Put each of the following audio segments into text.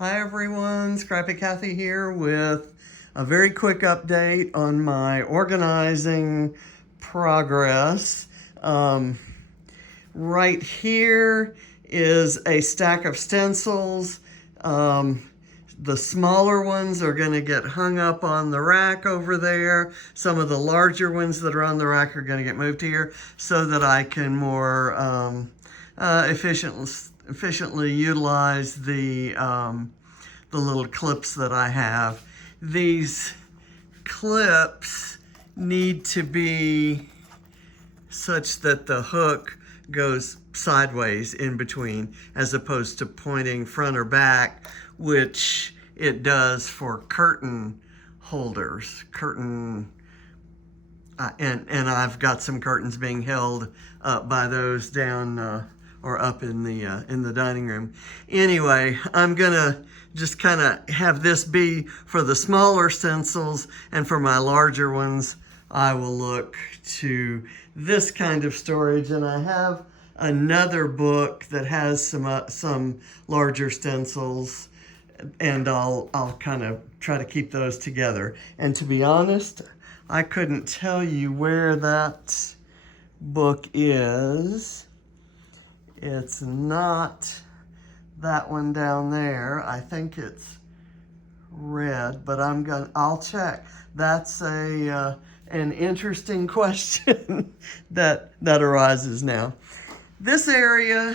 Hi everyone, Scrappy Kathy here with a very quick update on my organizing progress. Right here is a stack of stencils. The smaller ones are going to get hung up on the rack over there. Some of the larger ones that are on the rack are going to get moved here so that I can more efficiently utilize the little clips that I have. These clips need to be such that the hook goes sideways in between as opposed to pointing front or back, which it does for curtain holders. And I've got some curtains being held up by those down or up in the dining room. Anyway, I'm gonna just kind of have this be for the smaller stencils, and for my larger ones, I will look to this kind of storage. And I have another book that has some larger stencils, and I'll kind of try to keep those together. And to be honest, I couldn't tell you where that book is. It's not that one down there. I think it's red, but I'll check. That's an interesting question that arises now. This area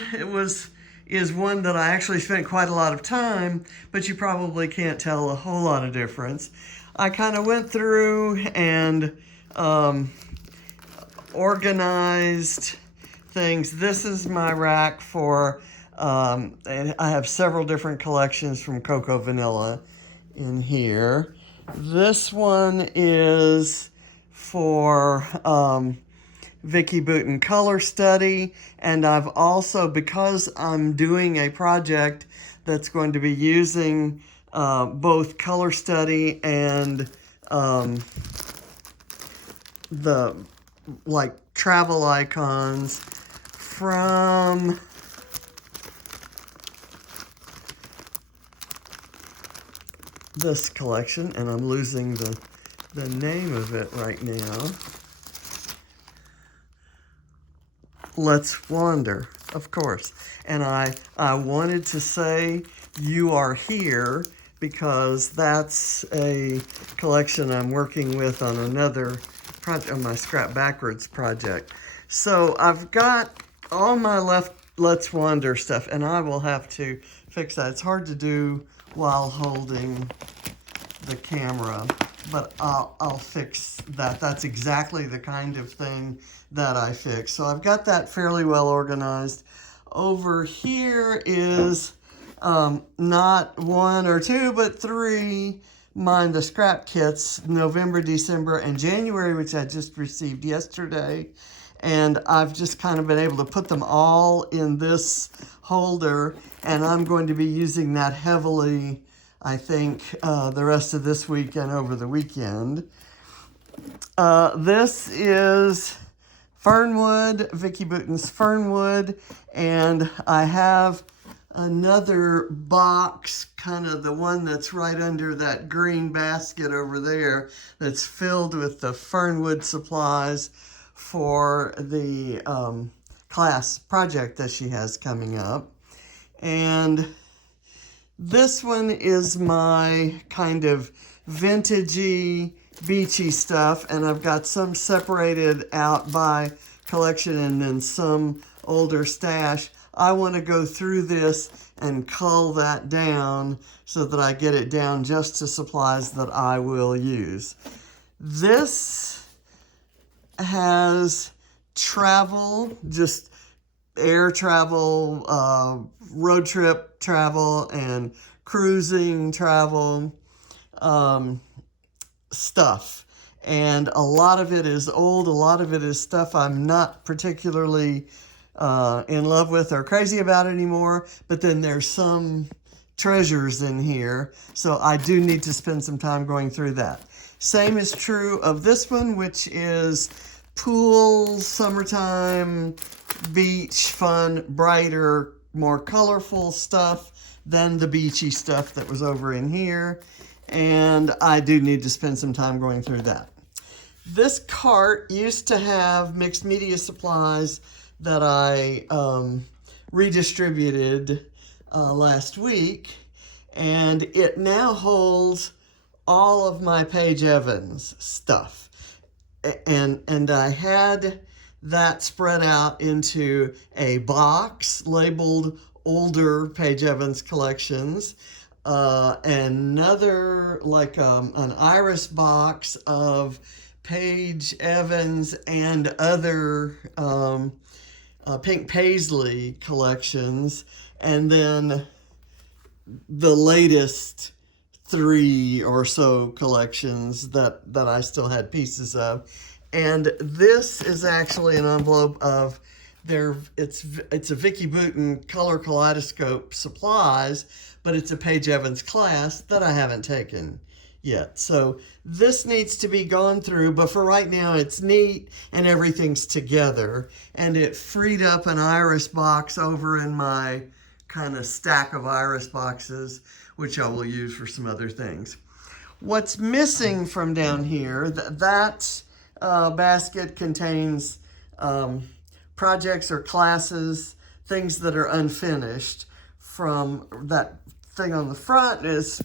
is one that I actually spent quite a lot of time, but you probably can't tell a whole lot of difference. I kind of went through and organized things. This is my rack for, and I have several different collections from Cocoa Vanilla in here. This one is for Vicki Boutin Color Study, and I've also, because I'm doing a project that's going to be using both Color Study and the travel icons from this collection, and I'm losing the name of it right now. Let's Wander, of course. And I wanted to say You Are Here because that's a collection I'm working with on another project, on my Scrap Backwards project. So I've got all my Let's Wander stuff, and I will have to fix that. It's hard to do while holding the camera, but I'll fix that. That's exactly the kind of thing that I fix. So I've got that fairly well organized. Over here is not one or two, but three the scrap kits, November, December, and January, which I just received yesterday. And I've just kind of been able to put them all in this holder, and I'm going to be using that heavily, I think, the rest of this week and over the weekend. This is Fernwood, Vicki Boutin's Fernwood, and I have another box, kind of the one that's right under that green basket over there, that's filled with the Fernwood supplies for the class project that she has coming up. And this one is my kind of vintagey, beachy stuff, and I've got some separated out by collection and then some older stash. I want to go through this and cull that down so that I get it down just to supplies that I will use. This has travel, just air travel, road trip travel, and cruising travel stuff. And a lot of it is old, a lot of it is stuff I'm not particularly in love with or crazy about anymore, but then there's some treasures in here, so I do need to spend some time going through that. Same is true of this one, which is pool, summertime, beach, fun, brighter, more colorful stuff than the beachy stuff that was over in here. And I do need to spend some time going through that. This cart used to have mixed media supplies that I redistributed last week, and it now holds all of my Paige Evans stuff. And I had that spread out into a box labeled older Paige Evans collections, another like an iris box of Paige Evans and other Pink Paisley collections, and then the latest 3 or so collections that I still had pieces of. And this is actually an envelope of it's a Vicki Boutin color kaleidoscope supplies, but it's a Paige Evans class that I haven't taken yet. So this needs to be gone through, but for right now it's neat and everything's together. And it freed up an iris box over in my kind of stack of iris boxes, which I will use for some other things. What's missing from down here, that basket contains projects or classes, things that are unfinished. From that thing on the front is,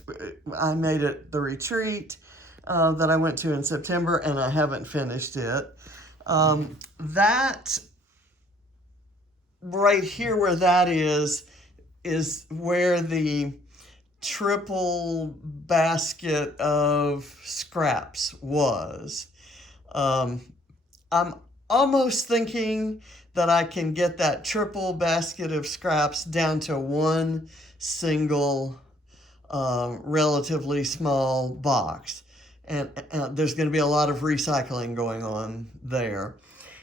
I made it the retreat that I went to in September, and I haven't finished it. That right here where that is where the triple basket of scraps was. I'm almost thinking that I can get that triple basket of scraps down to one single relatively small box. And there's going to be a lot of recycling going on there.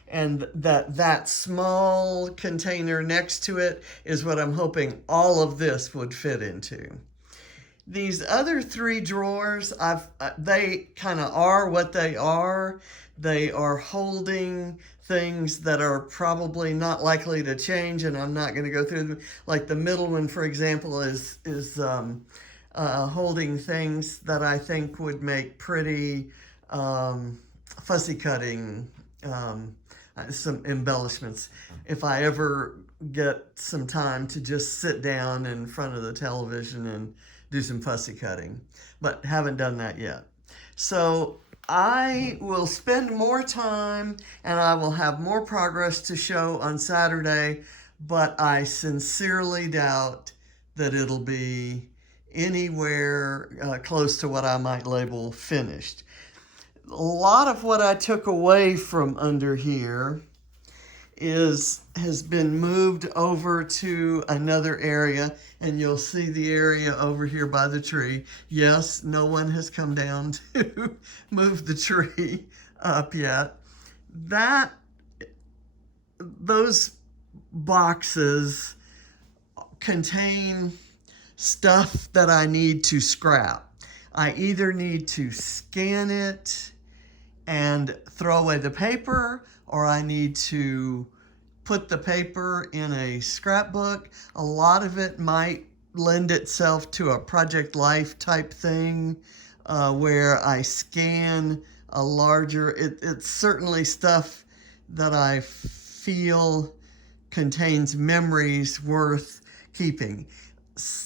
And that small container next to it is what I'm hoping all of this would fit into. These other 3 drawers, they kind of are what they are. They are holding things that are probably not likely to change, and I'm not going to go through them. Like the middle one, for example, is holding things that I think would make pretty fussy cutting, some embellishments. If I ever get some time to just sit down in front of the television and do some fussy cutting, but haven't done that yet. So I will spend more time and I will have more progress to show on Saturday, but I sincerely doubt that it'll be anywhere close to what I might label finished. A lot of what I took away from under here has been moved over to another area, and you'll see the area over here by the tree. Yes, no one has come down to move the tree up yet. Those boxes contain stuff that I need to scrap. I either need to scan it and throw away the paper, or I need to put the paper in a scrapbook. A lot of it might lend itself to a Project Life type thing, where I scan a larger, it's certainly stuff that I feel contains memories worth keeping.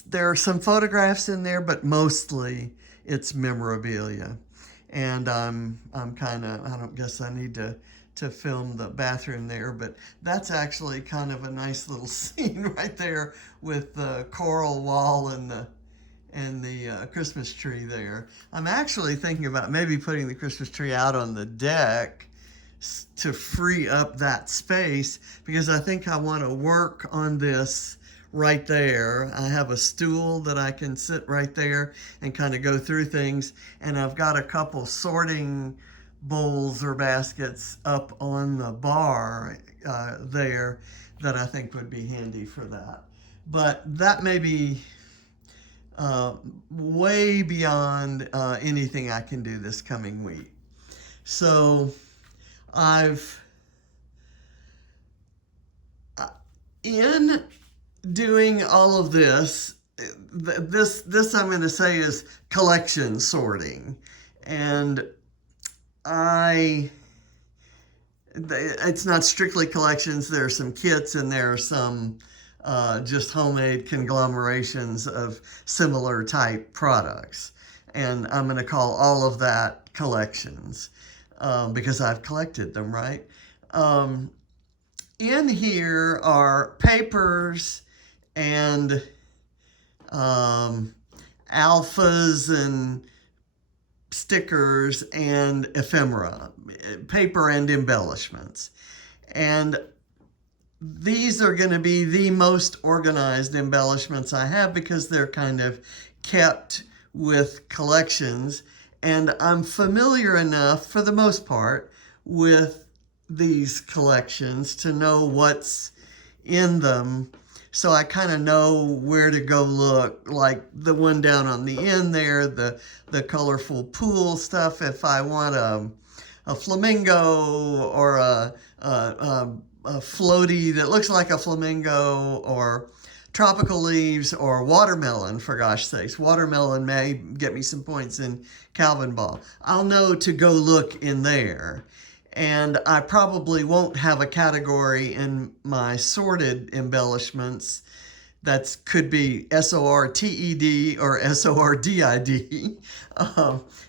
There are some photographs in there, but mostly it's memorabilia. And I'm kind of, I don't guess I need to film the bathroom there, but that's actually kind of a nice little scene right there with the coral wall and the Christmas tree there. I'm actually thinking about maybe putting the Christmas tree out on the deck to free up that space, because I think I want to work on this right there. I have a stool that I can sit right there and kind of go through things, and I've got a couple sorting bowls or baskets up on the bar there that I think would be handy for that. But that may be way beyond anything I can do this coming week. So in doing all of this, this I'm going to say is collection sorting, and I it's not strictly collections. There are some kits and there are some just homemade conglomerations of similar type products. And I'm going to call all of that collections because I've collected them, right? Um, in here are papers and alphas and stickers and ephemera, paper and embellishments. And these are going to be the most organized embellishments I have because they're kind of kept with collections. And I'm familiar enough, for the most part, with these collections to know what's in them. So I kind of know where to go look, like the one down on the end there, the colorful pool stuff. If I want a flamingo or a floaty that looks like a flamingo, or tropical leaves, or watermelon, for gosh sakes. Watermelon may get me some points in Calvin Ball. I'll know to go look in there. And I probably won't have a category in my sorted embellishments that could be SORTED or SORDID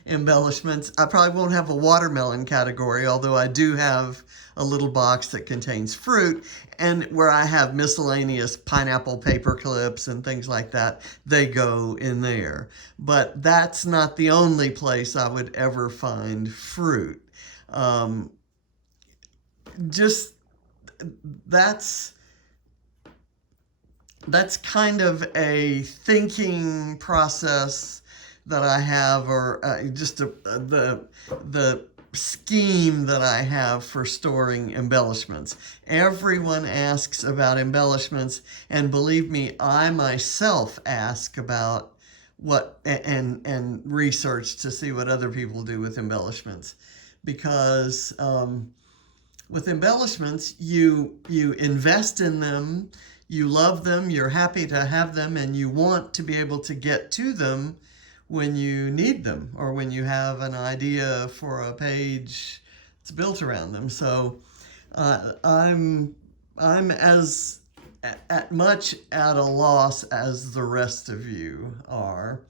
embellishments. I probably won't have a watermelon category, although I do have a little box that contains fruit, and where I have miscellaneous pineapple paper clips and things like that, they go in there. But that's not the only place I would ever find fruit. Just that's kind of a thinking process that I have, or the scheme that I have for storing embellishments. Everyone asks about embellishments, and believe me, I myself ask about what and research to see what other people do with embellishments, because with embellishments, you invest in them, you love them, you're happy to have them, and you want to be able to get to them when you need them, or when you have an idea for a page that's built around them. So I'm as much at a loss as the rest of you are.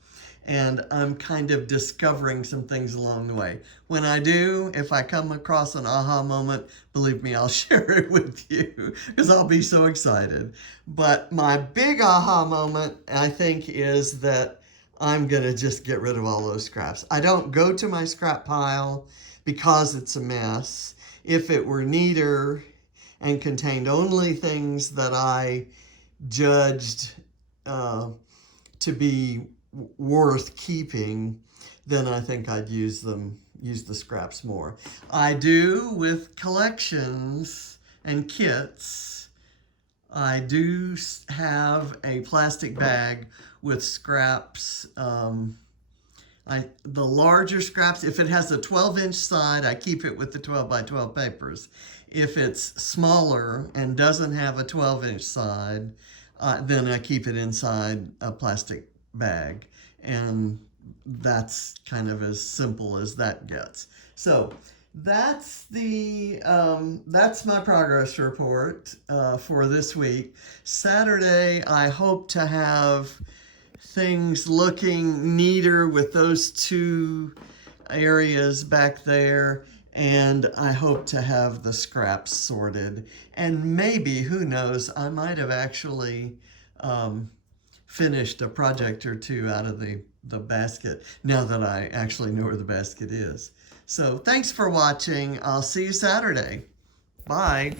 And I'm kind of discovering some things along the way. When I do, if I come across an aha moment, believe me, I'll share it with you because I'll be so excited. But my big aha moment, I think, is that I'm going to just get rid of all those scraps. I don't go to my scrap pile because it's a mess. If it were neater and contained only things that I judged to be worth keeping, then I think I'd use the scraps more. I do with collections and kits. I do have a plastic bag with scraps. The larger scraps, if it has a 12-inch side, I keep it with the 12 by 12 papers. If it's smaller and doesn't have a 12-inch side, then I keep it inside a plastic bag, and that's kind of as simple as that gets. So that's my progress report for this week. Saturday, I hope to have things looking neater with those two areas back there, and I hope to have the scraps sorted, and maybe, who knows, I might have actually finished a project or two out of the basket now that I actually know where the basket is. So thanks for watching. I'll see you Saturday. Bye.